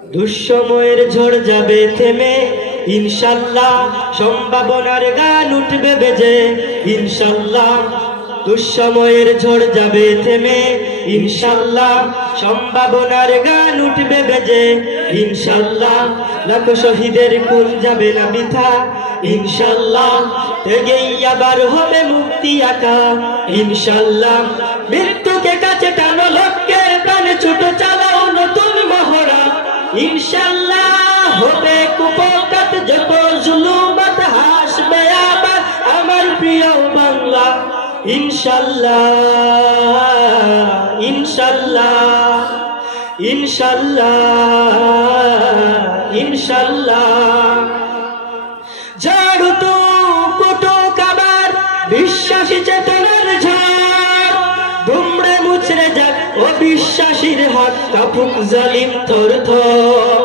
দুঃসময়ের ঝড় যাবে থেমে ইনশাআল্লাহ, সম্ভাবনার গান উঠবে বেজে ইনশাআল্লাহ। দুঃসময়ের ঝড় যাবে থেমে ইনশাআল্লাহ, সম্ভাবনার গান উঠবে বেজে ইনশাআল্লাহ। লাখো শহীদের খুন যাবে না বৃথা ইনশাআল্লাহ, থেকেই আবার হবে মুক্তি আঁকা ইনশাআল্লাহ। মৃত্যুকে কাছে টানো, লক্ষ্যের প্রাণে ছোট চালাও নতুন মহড়া ইনশাআল্লাহ। হবে কুপকাত যত জুলুমাত হাসবে আবার আমার প্রিয় বাংলা ইনশাআল্লাহ ইনশাআল্লাহ ইনশাআল্লাহ ইনশাআল্লাহ। ঝাড়ু তো কটক আবার বিশ্বাসী চেতনার ঝড়, দুমড়ে মুচড়ে যাক অবিশ্বাসীর হাত, কাপুক জালিম থর থর।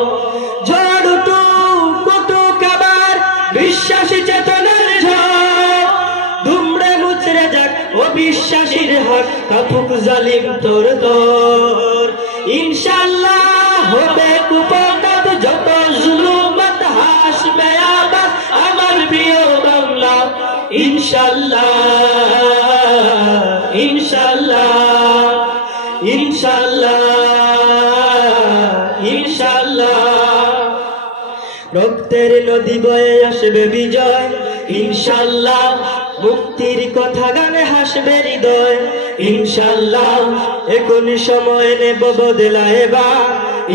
ঝাড়ু তো কটক আবার বিশ্বাসী চেতনার ঝড়, দুমড়ে মুচড়ে যাক অবিশ্বাসীর হাত, কাপুক জালিম থর থর। ইনশাআল্লাহ হবে কুপকাত যত জুলুমাত হাসবে আবার আমার প্রিয় বাংলা ইনশাআল্লাহ ইনশাআল্লাহ ইনশাআল্লাহ ইনশাআল্লাহ। রক্তের নদী বয়ে আসবে বিজয় ইনশাআল্লাহ, মুক্তির কথা গানে হাসবে হৃদয় ইনশাআল্লাহ। এখন সময় নেব বদলা এবার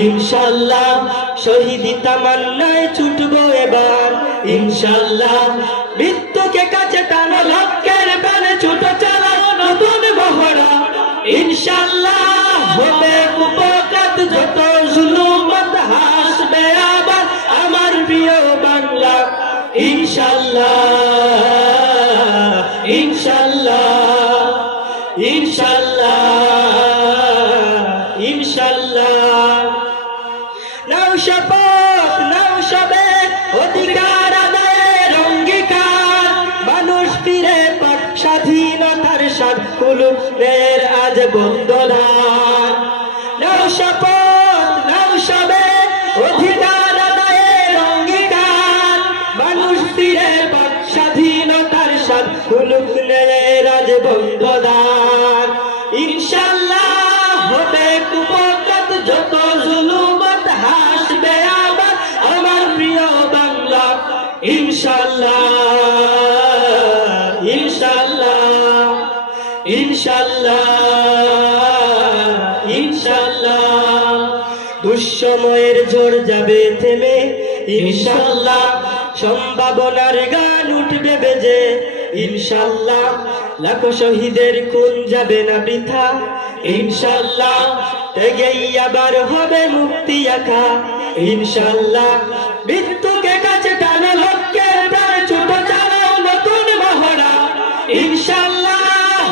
ইনশাআল্লাহ, শহীদি তামান্নায় ছুটবো এবার ইনশাআল্লাহ। মৃত্যুকে কাছে টানো, লক্ষ্যের প্রাণে ছোট চালাও নতুন মহড়া ইনশাআল্লাহ। হবে কুপকাত যত জুলুমাত হাসবে আবার আমার প্রিয় বাংলা ইনশাআল্লাহ ইনশাআল্লাহ ইনশাআল্লাহ ইনশাআল্লাহ। নাও শপথ নাও সবে অধিকার আদায়ের অঙ্গীকার, মানুষ ফিরে পাক স্বাধীনতার স্বাদ, কুলুপের আজ বন্দনার। নাও শপথ নাও সবে অধিকার আদায়ের অঙ্গীকার, মানুষ ফিরে পাক স্বাধীনতার স্বাদ, কুলুপের আজ বন্দনার ইনশাআল্লাহ। হবে কুপকাত যত জুলুমাত হাসবে আবার আমার প্রিয় বাংলা ইনশাআল্লাহ ইনশাআল্লাহ ইনশাআল্লাহ ইনশাআল্লাহ। দুঃসময়ের ঝড় যাবে থেমে ইনশাআল্লাহ, সম্ভাবনার গান উঠবে বেজে ইনশাআল্লাহ। লাখো শহীদের খুন যাবে না বৃথা ইনশাআল্লাহ, থেকেই আবার হবে মুক্তি আঁকা ইনশাআল্লাহ। মৃত্যুকে কাছে টানো, লক্ষ্যের প্রাণে ছোট চালাও নতুন মহড়া ইনশাআল্লাহ।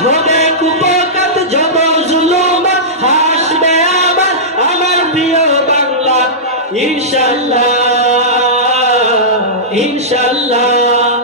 হবে কুপকাত যত জুলুমাত হাসবে আবার আমার প্রিয় বাংলা ইনশাআল্লাহ ইনশাআল্লাহ।